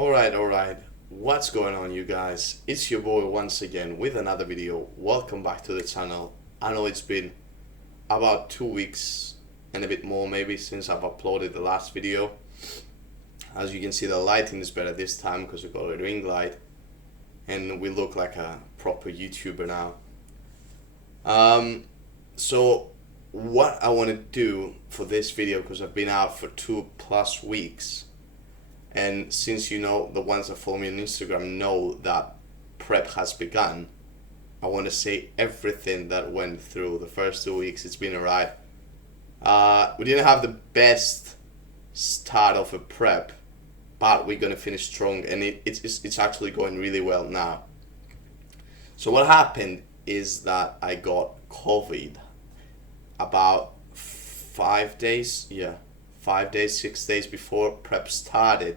Alright. What's going on, you guys? It's your boy once again with another video. Welcome back to the channel. I know it's been about 2 weeks and a bit more maybe since I've uploaded the last video. As you can see, the lighting is better this time because we've got a ring light and we look like a proper YouTuber now. So what I want to do for this video, because I've been out for 2+ weeks, and since the ones that follow me on Instagram know that prep has begun, I want to say everything that went through the first 2 weeks. It's been alright. We didn't have the best start of a prep, but we're gonna finish strong, and it's actually going really well now. So what happened is that I got COVID about 5 days, 6 days before prep started.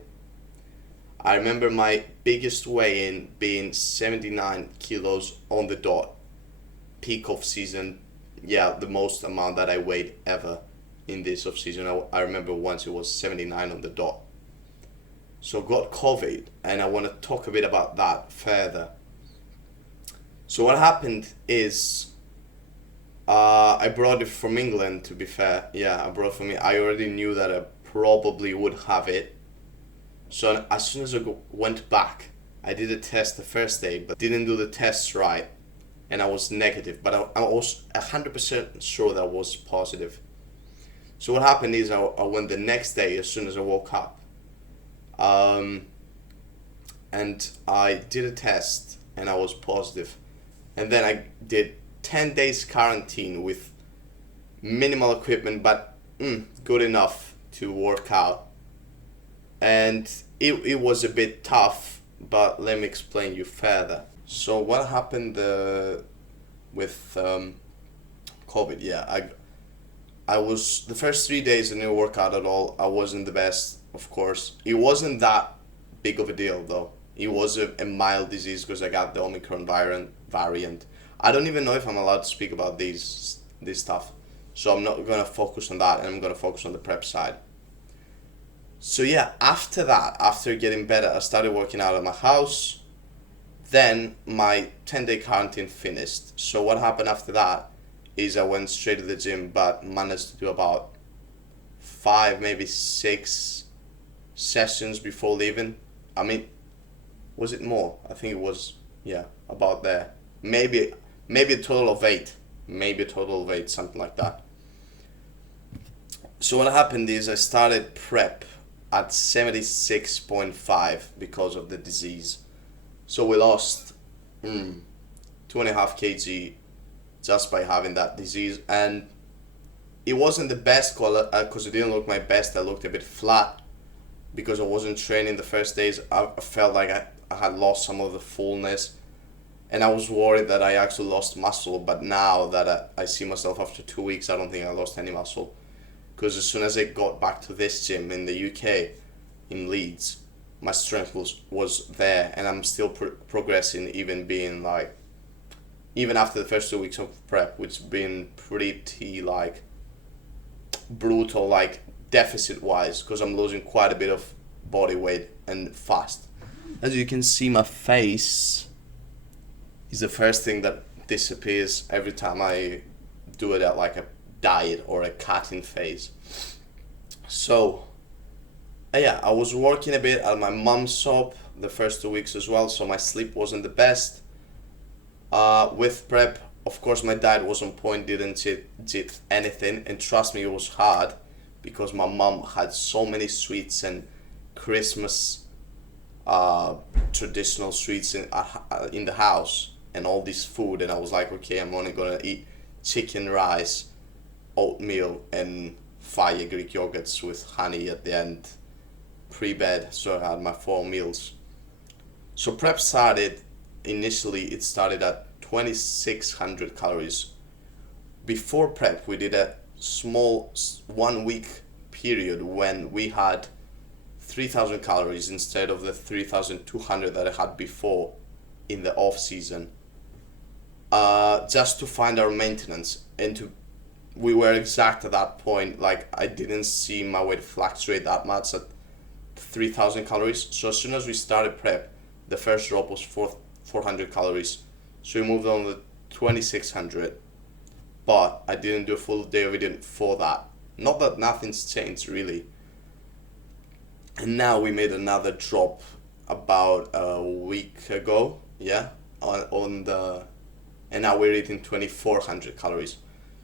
I remember my biggest weigh-in being 79 kilos on the dot, peak of season. The most amount that I weighed ever in this off season. I remember once it was 79 on the dot. So got COVID, and I want to talk a bit about that further. So what happened is I brought it from England, to be fair. I brought it from me. I already knew that I probably would have it. So as soon as I went back, I did a test the first day, but didn't do the tests right, and I was negative. But I was 100% sure that I was positive. So what happened is I went the next day as soon as I woke up, and I did a test, and I was positive. And then I did 10 days quarantine with minimal equipment, but good enough to work out. And it was a bit tough, but let me explain you further. So what happened with COVID? I was, the first 3 days I didn't work out at all. I wasn't the best, of course. It wasn't that big of a deal though. It was a mild disease because I got the Omicron variant. I don't even know if I'm allowed to speak about this stuff. So I'm not gonna focus on that, and I'm gonna focus on the prep side. So after that, after getting better, I started working out at my house. Then my 10-day quarantine finished. So what happened after that is I went straight to the gym, but managed to do about 5, maybe 6 sessions before leaving. I mean, was it more? I think it was, about there. Maybe a total of 8. Something like that. So what happened is I started prep at 76.5 because of the disease. So we lost 2.5 kg just by having that disease, and it wasn't the best because it didn't look my best. I looked a bit flat because I wasn't training the first days. I felt like I had lost some of the fullness, and I was worried that I actually lost muscle. But now that I see myself after 2 weeks, I don't think I lost any muscle, because as soon as I got back to this gym in the UK, in Leeds, my strength was there, and I'm still progressing, even after the first 2 weeks of prep, which has been pretty brutal, deficit wise, because I'm losing quite a bit of body weight and fast. As you can see, my face is the first thing that disappears every time I do it at a diet or a cutting phase. So I was working a bit at my mom's shop the first 2 weeks as well, so my sleep wasn't the best. With prep, of course, my diet was on point, didn't cheat anything, and trust me, it was hard because my mom had so many sweets and Christmas traditional sweets in the house, and all this food, and I was like, okay, I'm only gonna eat chicken, rice, oatmeal, and fire Greek yogurts with honey at the end, pre-bed. So I had my 4 meals. So prep started, initially it started at 2600 calories. Before prep, we did a small 1 week period when we had 3000 calories instead of the 3200 that I had before in the off season, just to find our maintenance, and we were exact at that point. I didn't see my weight fluctuate that much 3,000 calories. So as soon as we started prep, the first drop was 400 calories. So we moved on to 2,600, but I didn't do a full day of eating for that. Not that nothing's changed really. And now we made another drop about a week ago, yeah, on the, and now we're eating 2,400 calories.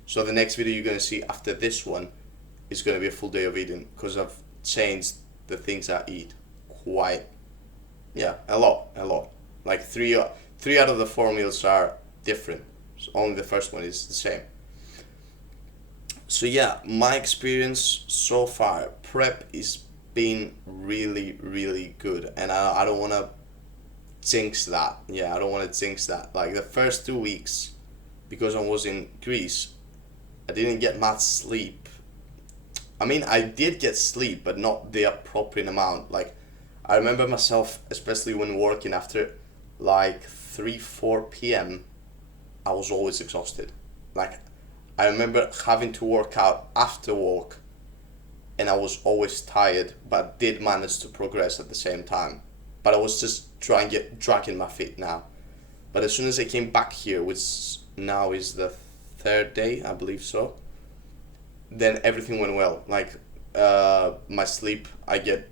So the next video you're gonna see after this one is gonna be a full day of eating, because I've changed the things I eat quite, yeah, a lot. Like three out of the 4 meals are different. So only the first one is the same. So yeah, my experience so far, prep is been really good, and I don't want to jinx that. Yeah, I don't want to jinx that. Like the first 2 weeks, because I was in Greece, I didn't get much sleep. I mean, I did get sleep, but not the appropriate amount. Like, I remember myself, especially when working, after like 3-4 p.m, I was always exhausted. Like, I remember having to work out after work, and I was always tired, but did manage to progress at the same time. But I was just trying to get dragging my feet now. But as soon as I came back here, which now is the 3rd day, I believe so, then everything went well. Like, my sleep, I get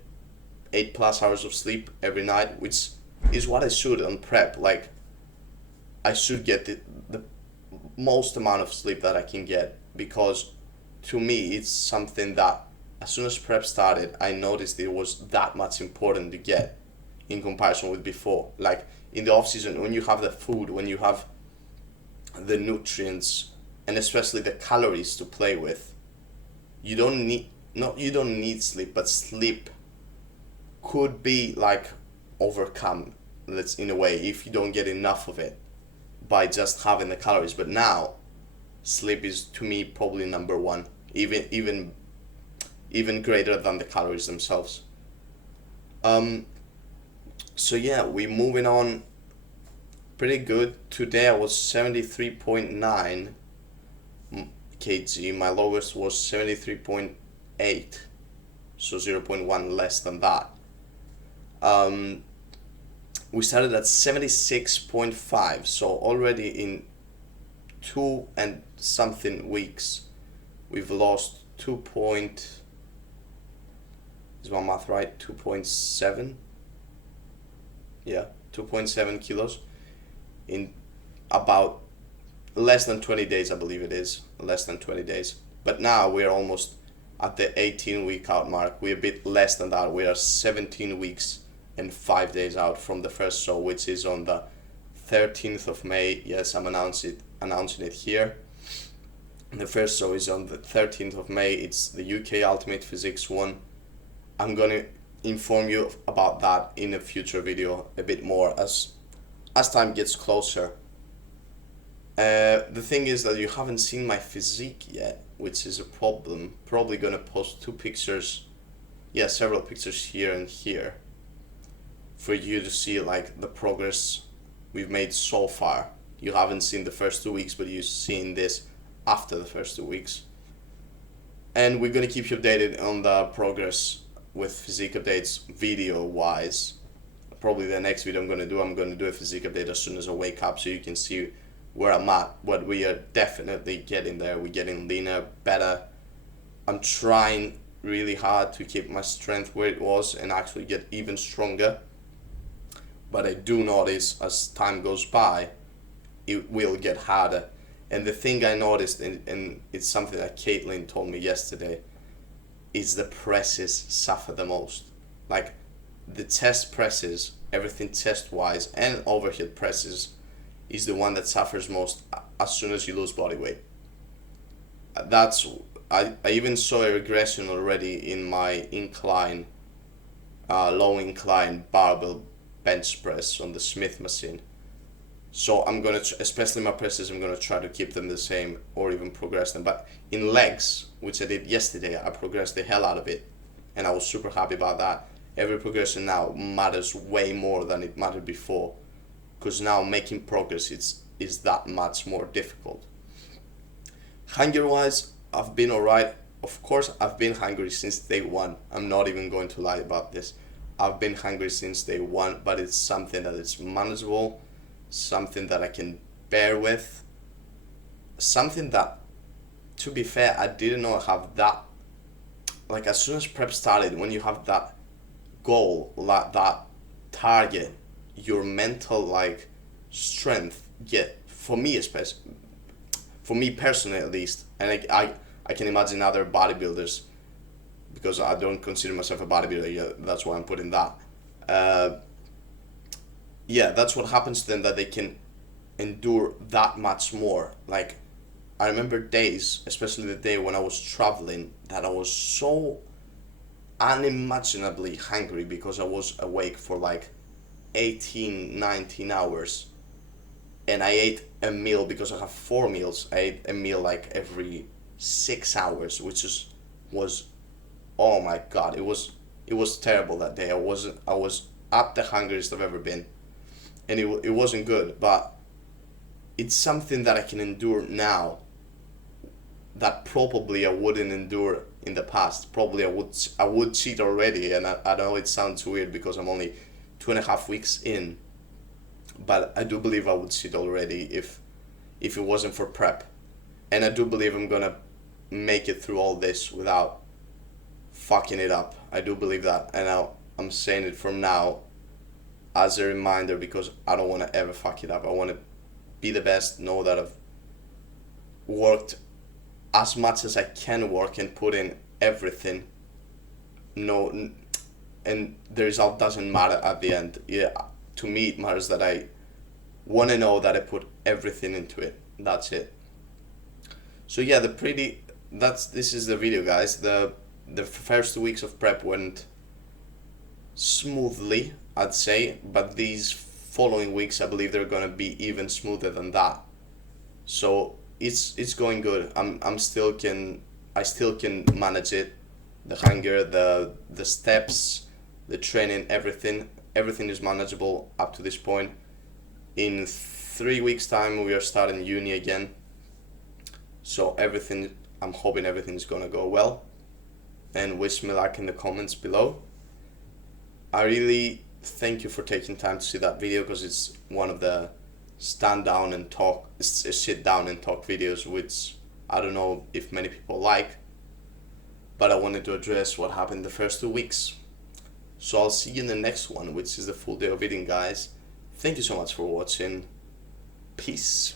8+ hours of sleep every night, which is what I should on prep. Like, I should get the most amount of sleep that I can get, because to me it's something that as soon as prep started, I noticed it was that much important to get in comparison with before. Like in the off season, when you have the food, when you have the nutrients, and especially the calories to play with, you don't need sleep, but sleep could be like overcome, that's in a way, if you don't get enough of it by just having the calories. But now sleep is to me probably number one, even greater than the calories themselves. So yeah, we're moving on pretty good. Today I was 73.9 kg. My lowest was 73.8, so 0.1 less than that. We started at 76.5, so already in 2 and something weeks we've lost 2 point, is my math right, 2.7, yeah, 2.7 kilos in about less than 20 days, I believe it is, less than 20 days. But now we're almost at the 18-week out mark. We're a bit less than that. We are 17 weeks and 5 days out from the first show, which is on the 13th of May. Yes, I'm announcing it here. The first show is on the 13th of May. It's the UK Ultimate Physiques one. I'm gonna inform you about that in a future video a bit more as time gets closer. The thing is that you haven't seen my physique yet, which is a problem. Probably gonna post 2 pictures, yeah, several pictures here and here, for you to see like the progress we've made so far. You haven't seen the first 2 weeks, but you've seen this after the first 2 weeks. And we're gonna keep you updated on the progress with physique updates video wise. Probably the next video I'm gonna do a physique update as soon as I wake up, so you can see where I'm at. What we are definitely getting there. We're getting leaner, better. I'm trying really hard to keep my strength where it was and actually get even stronger. But I do notice as time goes by, it will get harder. And the thing I noticed, and it's something that Caitlin told me yesterday, is the presses suffer the most. Like the chest presses, everything chest wise, and overhead presses is the one that suffers most as soon as you lose body weight. I even saw a regression already in my low incline barbell bench press on the Smith machine. So I'm gonna, especially my presses, I'm gonna try to keep them the same or even progress them. But in legs, which I did yesterday, I progressed the hell out of it, and I was super happy about that. Every progression now matters way more than it mattered before, because now making progress is that much more difficult. Hunger wise, I've been alright. of course, I've been hungry since day one. I'm not even going to lie about this. I've been hungry since day one, but it's something that is manageable, something that I can bear with, something that, to be fair, I didn't know I have that. Like, as soon as prep started, when you have that goal, like that target, your mental like strength get, for me especially, for me personally at least, and I can imagine other bodybuilders, because I don't consider myself a bodybuilder yet, that's why I'm putting that. Uh, yeah, that's what happens to them, that they can endure that much more. Like, I remember days, especially the day when I was traveling, that I was so unimaginably hungry because I was awake for like 18, 19 hours, and I ate a meal, because I have 4 meals. I ate a meal like every 6 hours, which is was, oh my god, it was terrible that day. I was at the hungriest I've ever been, and it wasn't good. But it's something that I can endure now that probably I wouldn't endure in the past. Probably I would cheat already, and I know it sounds weird because I'm only 2.5 weeks in, but I do believe I would cheat already if it wasn't for prep, and I do believe I'm gonna make it through all this without fucking it up. I do believe that, and I'm saying it from now as a reminder, because I don't want to ever fuck it up. I want to be the best, know that I've worked as much as I can work and put in everything. No, and the result doesn't matter at the end. Yeah, to me it matters that I want to know that I put everything into it. That's it. So yeah, this is the video, guys. The first 2 weeks of prep went smoothly, I'd say, but these following weeks, I believe they're gonna be even smoother than that. So it's going good. I still can manage it. The hunger, the steps, the training, everything is manageable up to this point. In 3 weeks time we are starting uni again. So I'm hoping everything's gonna go well. And wish me luck in the comments below. I really thank you for taking time to see that video, because it's one of the sit down and talk videos, which I don't know if many people like, but I wanted to address what happened the first 2 weeks. So I'll see you in the next one, which is the full day of eating, guys. Thank you so much for watching. Peace.